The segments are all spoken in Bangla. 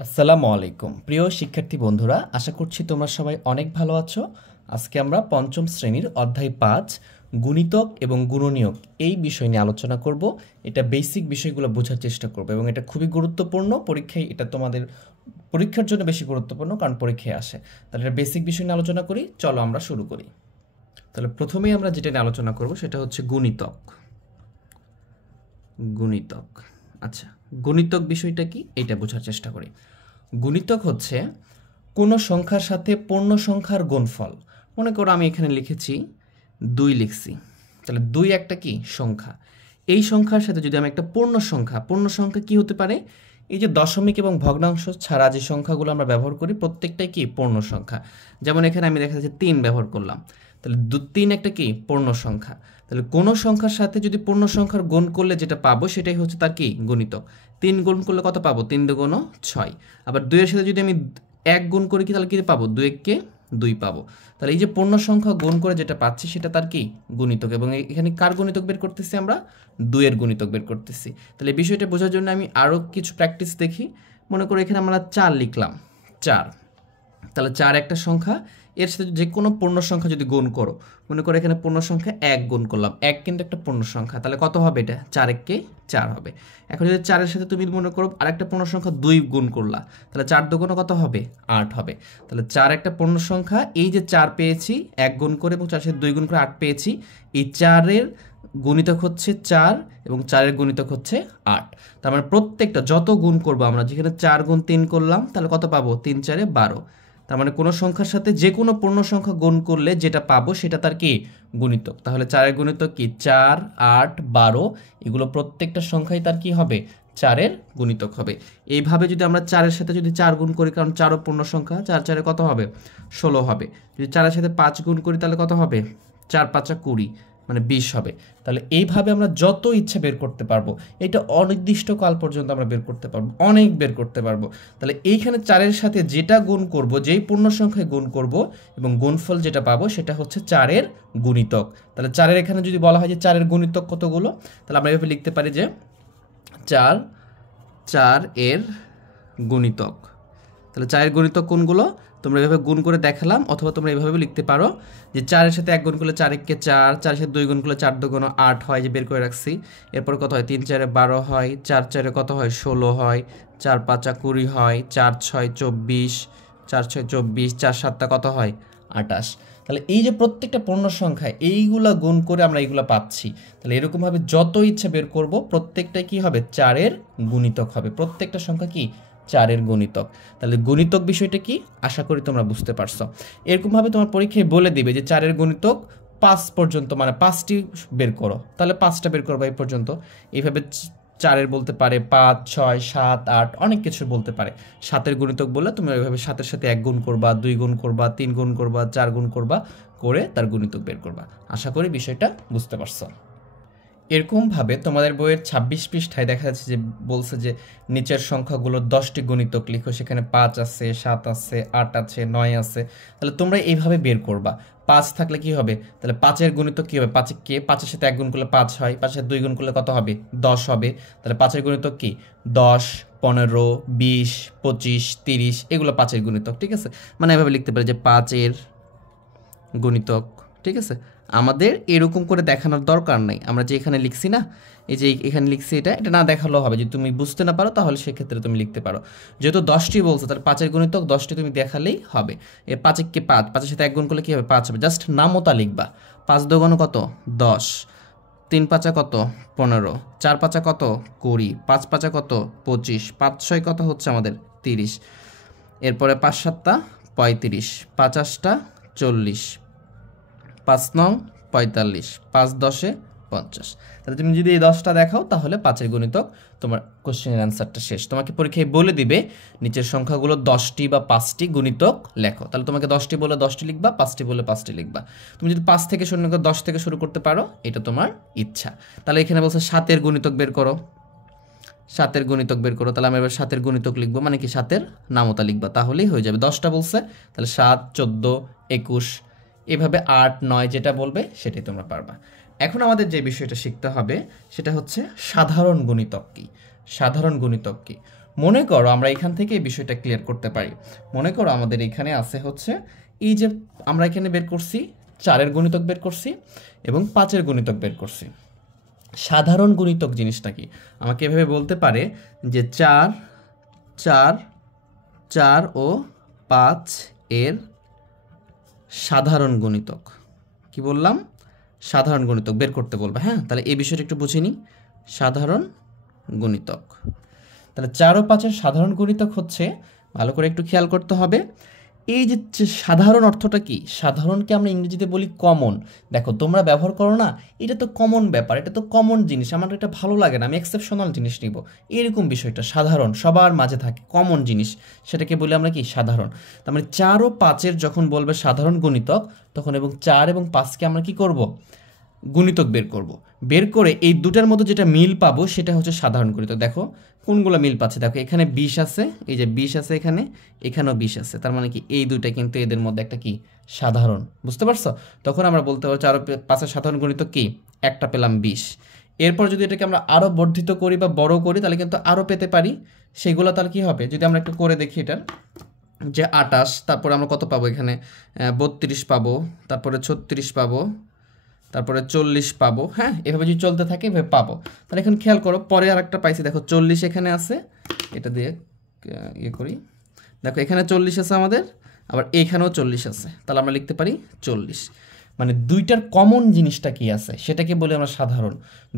আসসালামু আলাইকুম প্রিয় শিক্ষার্থী বন্ধুরা, আশা করছি তোমরা সবাই অনেক ভালো আছো। আজকে আমরা পঞ্চম শ্রেণীর অধ্যায় 5 গুণিতক এবং গুণনীয়ক এই বিষয় নিয়ে আলোচনা করব। এটা বেসিক বিষয়গুলো বোঝার চেষ্টা করব এবং এটা খুবই গুরুত্বপূর্ণ। পরীক্ষায় এটা তোমাদের পরীক্ষার জন্য বেশি গুরুত্বপূর্ণ, কারণ পরীক্ষায় আসে। তাহলে এটা বেসিক বিষয় নিয়ে আলোচনা করি, চলো আমরা শুরু করি। তাহলে প্রথমেই আমরা যেটা নিয়ে আলোচনা করব সেটা হচ্ছে গুণিতক। গুণিতক, আচ্ছা, গুণিতক বিষয়টা কি এটা বোঝার চেষ্টা করি। গুণিতক হচ্ছে কোনো সংখ্যার সাথে পূর্ণ সংখ্যার গুণফল। মনে করো আমি এখানে লিখেছি 2 লিখছি, তাহলে 2 একটা কি সংখ্যা। এই সংখ্যার সাথে যদি আমি একটা পূর্ণ সংখ্যা কি হতে পারে? এই যে দশমিক এবং ভগ্নাংশ ছাড়া যে সংখ্যাগুলো আমরা ব্যবহার করি প্রত্যেকটাই কি পূর্ণ সংখ্যা। যেমন এখানে আমি দেখা যাচ্ছে 3 ব্যবহার করলাম, তাহলে 3 একটা কি পূর্ণ সংখ্যা। তাহলে কোনো সংখ্যার সাথে যদি পূর্ণ সংখ্যার গুণ করলে যেটা পাবো সেটাই হচ্ছে তার কি গুণিতক। 3 গুণ করলে কত পাবো? 3 দুগুণ 6। আবার 2 এর সাথে যদি আমি 1 গুণ করি কি তাহলে কি পাবো? 2 কে 2 পাবো। তাহলে এই যে পূর্ণ সংখ্যা গুণ করে যেটা পাচ্ছি সেটা তার কি গুণিতক। এবং এখানে কার গুণিতক বের করতেছি? আমরা 2 এর গুণিতক বের করতেছি। তাহলে এই বিষয়টা বোঝার জন্য আমি আরও কিছু প্র্যাকটিস দেখি। মনে করো এখানে আমরা 4 লিখলাম, 4। তাহলে 4 একটা সংখ্যা, এর সাথে যে কোনো পূর্ণ সংখ্যা যদি গুণ করো, মনে করো এখানে পূর্ণ সংখ্যা 1 গুণ করলাম, 1 কিন্তু একটা পূর্ণ সংখ্যা, তাহলে কত হবে? এটা 4 একে 4 হবে। এখন যদি 4 এর সাথে তুমি মনে করো আরেকটা পূর্ণ সংখ্যা 2 গুণ করলা, তাহলে 4 দুগুণ কত হবে? 8 হবে। তাহলে 4 একটা পূর্ণ সংখ্যা, এই যে 4 পেয়েছি 1 গুণ করে এবং 4 সাথে 2 গুণ করে 8 পেয়েছি, এই 4 এর গুণিতক হচ্ছে 4 এবং 4 এর গুণিতক হচ্ছে 8। তার মানে প্রত্যেকটা যত গুণ করবো আমরা, যেখানে 4 গুণ 3 করলাম তাহলে কত পাবো? 3 4 12। তার মানে কোনো সংখ্যার সাথে যে কোনো পূর্ণ সংখ্যা গুণ করলে যেটা পাবো সেটা তার কি গুণিতক। তাহলে 4 এর গুণিতক কি? 4 8 12, এগুলো প্রত্যেকটা সংখ্যাই তার কি হবে? 4 এর গুণিতক হবে। এইভাবে যদি আমরা 4 এর সাথে যদি 4 গুণ করি, কারণ 4ও পূর্ণ সংখ্যা, 4 4 কত হবে? 16 হবে। যদি 4 এর সাথে 5 গুণ করি তাহলে কত হবে? 4 5 20, মানে 20 হবে। তাহলে এইভাবে আমরা যত ইচ্ছে বের করতে পারবো, এটা অনির্দিষ্ট কাল পর্যন্ত আমরা বের করতে পারবো, অনেক বের করতে পারবো। তাহলে এইখানে 4 এর সাথে যেটা গুণ করব, যেই পূর্ণ সংখ্যায় গুণ করব এবং গুণফল যেটা পাবো সেটা হচ্ছে 4 এর গুণিতক। তাহলে 4 এর এখানে যদি বলা হয় যে 4 এর গুণিতক কতগুলো, তাহলে আমরা এভাবে লিখতে পারি যে 4 4 এর গুণিতক। তাহলে 4 এর গুণিতক কোনগুলো? তোমরা এভাবে গুণ করে দেখালাম, অথবা তোমরা এভাবে লিখতে পারো যে 4 এর সাথে 1 গুণ করলে 4 একে 4, 4 এর সাথে 2 গুণ করলে 4 দুগুণ 8 হয়, যে বের করে রাখছি। এরপর কত হয়? 3 4 12 হয়, 4 4 কত হয়? 16 হয়, 4 5 20 হয়, 4 6 24, 4 6 24, 4 7 কত হয়? 28। তাহলে এই যে প্রত্যেকটা পূর্ণ সংখ্যা এইগুলা গুণ করে আমরা এইগুলা পাচ্ছি। তাহলে এরকমভাবে যত ইচ্ছে বের করব প্রত্যেকটাই কি হবে? 4 এর গুণিতক হবে। প্রত্যেকটা সংখ্যা কি 4 এর গুণিতক। তাহলে গুণিতক বিষয়টা কি আশা করি তোমরা বুঝতে পারছো। এরকমভাবে তোমার পরীক্ষায় বলে দিবে যে 4 এর গুণিতক 5 পর্যন্ত, মানে 5টি বের করো, তাহলে 5টা বের করবা এই পর্যন্ত। এইভাবে 4 এর বলতে পারে 5 6 7 8, অনেক কিছু বলতে পারে। 7 এর গুণিতক বললে তুমি ওইভাবে 7 এর সাথে 1 গুণ করবা, 2 গুণ করবা, 3 গুণ করবা, 4 গুণ করবা, করে তার গুণিতক বের করবা। আশা করি বিষয়টা বুঝতে পারছো। এরকমভাবে তোমাদের বইয়ের 26 পৃষ্ঠায় দেখা যাচ্ছে যে বলছে যে নিচের সংখ্যাগুলোর 10টি গুণিতক লিখো। সেখানে 5 আছে, 7 আছে, 8 আছে, 9 আছে। তাহলে তোমরা এইভাবে বের করবা। 5 থাকলে কি হবে? তাহলে 5 এর গুণিতক কি হবে? 5 কে 5 এর সাথে 1 গুণ করলে 5 হয়, 5 এর সাথে 2 গুণ করলে কত হবে? 10 হবে। তাহলে 5 এর গুণিতক কি? 10 15 20 25 30, এগুলো 5 এর গুণিতক। ঠিক আছে, মানে এভাবে লিখতে পারি যে 5 এর গুণিতক। ঠিক আছে, আমাদের এরকম করে দেখানোর দরকার নাই। আমরা যে এখানে লিখছি না, এই যে এখানে লিখছি, এটা না দেখালেও হবে। যদি তুমি বুঝতে না পারো তাহলে সেক্ষেত্রে তুমি লিখতে পারো। যেহেতু 10টি বলছো, তাহলে 5 এর গুণিতক 10টি তুমি দেখালেই হবে। এ 5 কে 5, 5 এর সাথে 1 গুণ করলে কি হবে? 5 হবে। জাস্ট নামতা লিখবা। 5 দুগুণ কত? 10, 3 5 কত? 15, 4 5 কত? 20, 5 5 কত? 25, 5 6 কত হচ্ছে আমাদের? 30। এরপরে 5 7 35, 5 8 40, 5 9 45, 5 10 50। তাহলে তুমি যদি এই 10টা দেখাও তাহলে 5 এর গুণিতক, তোমার কোশ্চেনের অ্যান্সারটা শেষ। তোমাকে পরীক্ষায় বলে দিবে নিচের সংখ্যাগুলো 10টি বা 5টি গুণিতক লেখো। তাহলে তোমাকে 10টি বলে 10টি লিখবা, 5টি বলে 5টি লিখবা। তুমি যদি 5 থেকে শুরু করো, 10 থেকে শুরু করতে পারো, এটা তোমার ইচ্ছা। তাহলে এখানে বলছে 7 এর গুণিতক বের করো। 7 এর গুণিতক বের করো। তাহলে আমি এবার 7 এর গুণিতক লিখবো, মানে কি 7 এর নামতা লিখবা, তাহলেই হয়ে যাবে। 10টা বলছে, তাহলে 7 14 21, এভাবে 8 9 যেটা বলবে সেটাই তোমরা পারবা। এখন আমাদের যে বিষয়টা শিখতে হবে সেটা হচ্ছে সাধারণ গুণিতক কি। সাধারণ গুণিতক কি? মনে করো আমরা এখান থেকে এই বিষয়টা ক্লিয়ার করতে পারি। মনে করো আমাদের এখানে আছে হচ্ছে এই যে আমরা এখানে বের করছি 4-এর গুণিতক বের করছি এবং 5-এর গুণিতক বের করছি। সাধারণ গুণিতক জিনিসটা কি? আমাকে এভাবে বলতে পারে যে 4 4 4 ও 5 এর সাধারণ গুণিতক। কি বললাম? সাধারণ গুণিতক বের করতে বলবে। হ্যাঁ, তাহলে এই বিষয়টা একটু বুঝে নিই। সাধারণ গুণিতক, তাহলে 4 ও 5-এর সাধারণ গুণিতক হচ্ছে, ভালো করে একটু খেয়াল করতে হবে, এই যে সাধারণ অর্থটা কি? সাধারণকে আমরা ইংরেজিতে বলি কমন। দেখো তোমরা ব্যবহার করো না, এটা তো কমন ব্যাপার, এটা তো কমন জিনিস, আমার এটা ভালো লাগে না, আমি এক্সেপশনাল জিনিস নিব, এরকম বিষয়টা সাধারণ, সবার মাঝে থাকে, কমন জিনিস, সেটাকে বলি আমরা কি? সাধারণ। তার মানে 4 ও 5-এর যখন বলবে সাধারণ গুণিতক, তখন এবং 4 এবং 5কে আমরা কি করব? গুণিতক বের করব। বের করে এই দুটার মধ্যে যেটা মিল পাবো সেটা হচ্ছে সাধারণ গুণিতক। দেখো কোনগুলো মিল পাচ্ছে, দেখো এখানে 20 আছে, এই যে 20 আছে, এখানেও 20 আছে, তার মানে কি এই দুইটা কিন্তু এদের মধ্যে একটা কি? সাধারণ। বুঝতে পারছো? তখন আমরা বলতে পারবো 4 ও 5-এর সাধারণ গুণিতক কি? একটা পেলাম 20। এরপর যদি এটাকে আমরা আরও বর্ধিত করি বা বড় করি তাহলে কিন্তু আরও পেতে পারি। সেইগুলো তাহলে কি হবে? যদি আমরা একটু করে দেখি এটার, যে 28, তারপরে আমরা কত পাবো এখানে? 32 পাবো, তারপরে 36 পাবো, তারপরে 40 পাবো। হ্যাঁ, এভাবে যদি চলতে থাকে এভাবে পাবো। তাহলে এখন খেয়াল করো, পরে আর একটা পাইছি, দেখো 40 এখানে আছে, এটা দিয়ে ইয়ে করি, দেখো এখানে 40 আছে আমাদের, আবার এইখানেও 40 আছে, তাহলে আমরা লিখতে পারি 40। মানে দুইটার কমন জিনিসটা কি আছে সেটাকে বলি আমরা সাধারণ।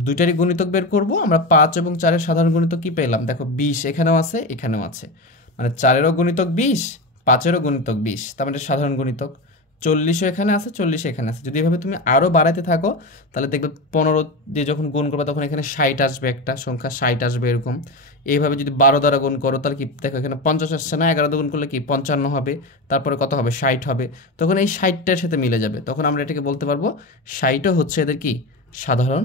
দুইটারই গুণিতক বের করব আমরা। 5 এবং 4-এর সাধারণ গুণিতক কি পেলাম? দেখো 20 এখানেও আছে, এখানেও আছে, মানে 4-এরও গুণিতক 20, 5-এরও গুণিতক 20, তার মানে সাধারণ গুণিতক। 40ও এখানে আছে, 40 এখানে আছে। যদি এভাবে তুমি আরও বাড়াতে থাকো তাহলে দেখবে 15 দিয়ে যখন গুণ করবে তখন এখানে 60 আসবে, একটা সংখ্যা 60 আসবে এরকম। এইভাবে যদি 12 দ্বারা গুণ করো তাহলে কি দেখো এখানে 50 আসছে না, 11 দ্বারা গুণ করলে কি 55 হবে, তারপরে কত হবে? 60 হবে। তখন এই 60টার সাথে মিলে যাবে, তখন আমরা এটাকে বলতে পারবো 60ও হচ্ছে এদের কি? সাধারণ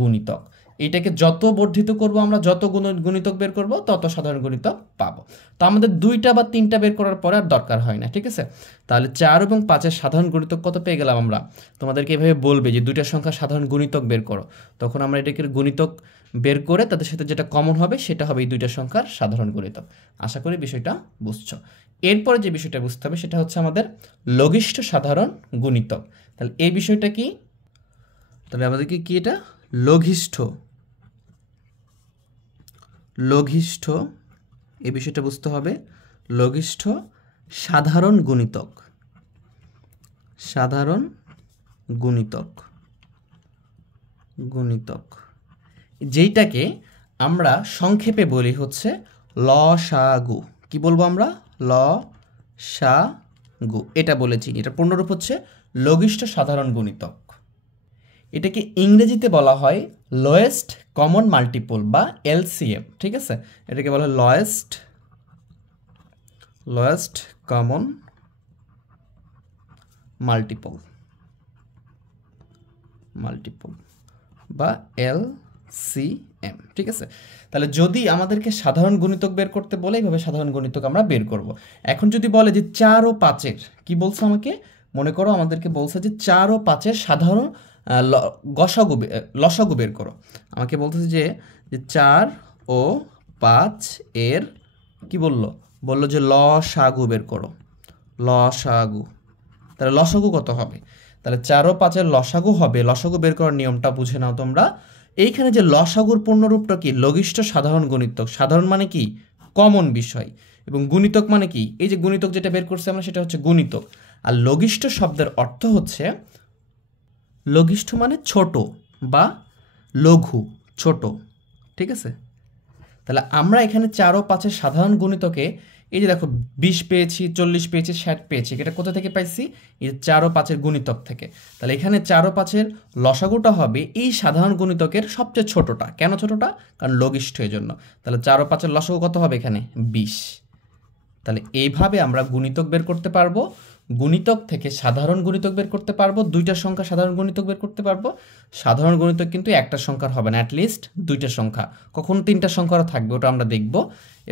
গুণিতক। এইটাকে যত বর্ধিত করব আমরা, যত গুণিতক বের করব তত সাধারণ গুণিতক পাবো। তো আমাদের 2টা বা 3টা বের করার পরে আর দরকার হয় না, ঠিক আছে? তাহলে 4 এবং 5-এর সাধারণ গুণিতক কত পেয়ে গেলাম আমরা? তোমাদেরকে এভাবে বলবে যে দুইটা সংখ্যা সাধারণ গুণিতক বের করো, তখন আমরা এটাকে গুণিতক বের করে তাদের সাথে যেটা কমন হবে সেটা হবে এই দুইটা সংখ্যার সাধারণ গুণিতক। আশা করি বিষয়টা বুঝছো। এরপরে যে বিষয়টা বুঝতে হবে সেটা হচ্ছে আমাদের লঘিষ্ঠ সাধারণ গুণিতক। তাহলে এই বিষয়টা কি? তাহলে আমাদেরকে কি এটা? লঘিষ্ঠ এই বিষয়টা বুঝতে হবে। লঘিষ্ঠ সাধারণ গুণিতক, সাধারণ গুণিতক যেইটাকে আমরা সংক্ষেপে বলি হচ্ছে লসাগু। কি বলবো আমরা? লসাগু, এটা বলেছি। এটা পূর্ণরূপ হচ্ছে লঘিষ্ঠ সাধারণ গুণিতক। এটাকে ইংরেজিতে বলা হয় লোয়েস্ট কমন মাল্টিপল বা এলসিএম, ঠিক আছে? এটাকে বলা হয় লোয়েস্ট কমন মাল্টিপল বা এলসিএম, ঠিক আছে? তাহলে যদি আমাদেরকে সাধারণ গুণিতক বের করতে বলে এইভাবে সাধারণ গুণিতক আমরা বের করব। এখন যদি বলে যে 4 ও 5-এর, কি বলছো আমাকে? মনে করো আমাদেরকে বলছে যে 4 ও 5-এর সাধারণ লসাগু বের করো। আমাকে বলতেছে যে 4 ও 5 এর কি বললো যে লসাগু বের করো, লসাগু। তাহলে লসাগু কত হবে? তাহলে 4 ও 5-এর লসাগু হবে, লসাগু বের করার নিয়মটা বুঝে নাও তোমরা। এইখানে যে লসাগুর পূর্ণরূপটা কি? লঘিষ্ঠ সাধারণ গুণিতক। সাধারণ মানে কি? কমন বিষয়। এবং গুণিতক মানে কি? এই যে গুণিতক যেটা বের করছি আমরা সেটা হচ্ছে গুণিতক। আর লঘিষ্ঠ শব্দের অর্থ হচ্ছে, লঘিষ্ঠ মানে ছোট বা লঘু, ছোট, ঠিক আছে? তাহলে আমরা এখানে 4 ও 5-এর সাধারণ গুণিতকে এই যে দেখো 20 পেয়েছি, 40 পেয়েছি, 60 পেয়েছি, এটা কোথা থেকে পাইছি? এই 4 ও 5-এর গুণিতক থেকে। তাহলে এখানে 4 ও 5-এর লসাগুটা হবে এই সাধারণ গুণিতকের সবচেয়ে ছোটটা। কেন ছোটটা? কারণ লঘিষ্ঠ এর জন্য। তাহলে 4 ও 5-এর লসাগু কত হবে এখানে? 20। তাহলে এইভাবে আমরা গুণিতক বের করতে পারবো। গুণিতক থেকে সাধারণ গুণিতক বের করতে পারবো, দুইটা সংখ্যা সাধারণ গুণিতক বের করতে পারবো। সাধারণ গুণিতক কিন্তু একটা সংখ্যার হবে না, অ্যাটলিস্ট দুইটা সংখ্যা, কখনো 3টা সংখ্যারও থাকবে, ওটা আমরা দেখব।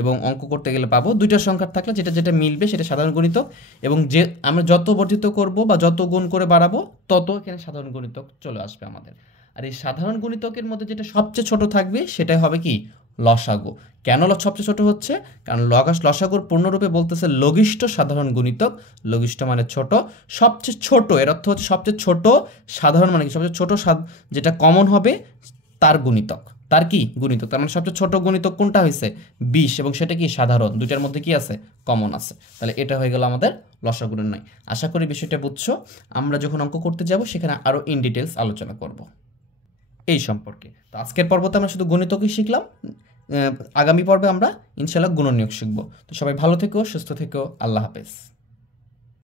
এবং অঙ্ক করতে গেলে পাবো দুইটা সংখ্যার থাকলে যেটা যেটা মিলবে সেটা সাধারণ গুণিতক। এবং যে আমরা যত বর্ধিত করব বা যত গুণ করে বাড়াবো তত এখানে সাধারণ গুণিতক চলে আসবে আমাদের। আর এই সাধারণ গুণিতকের মধ্যে যেটা সবচেয়ে ছোট থাকবে সেটাই হবে কি? লসাগু। কেন সবচেয়ে ছোট হচ্ছে? কারণ লসাগুর পূর্ণরূপে বলতেছে লঘিষ্ঠ সাধারণ গুণিতক। লঘিষ্ঠ মানে ছোট, সবচেয়ে ছোট, এর অর্থ হচ্ছে সবচেয়ে ছোট, সাধারণ মানে কি সবচেয়ে ছোট, যেটা কমন হবে তার গুণিতক। তার কি গুণিতক, তার মানে সবচেয়ে ছোট গুণিতক কোনটা হয়েছে? 20, এবং সেটা কি সাধারণ, দুইটার মধ্যে কি আছে? কমন আছে। তাহলে এটা হয়ে গেল আমাদের লসাগুর নির্ণয়। আশা করি বিষয়টা বুঝছো। আমরা যখন অঙ্ক করতে যাব সেখানে আরও ইন ডিটেলস আলোচনা করব এই সম্পর্কে। তো আজকের পর্বতে আমরা শুধু গণিতকই শিখলাম। আগামী পর্বে আমরা ইনশাল্লাহ গুণনীয়ক শিখব। তো সবাই ভালো থেকো, সুস্থ থেকো, আল্লাহ হাফেজ।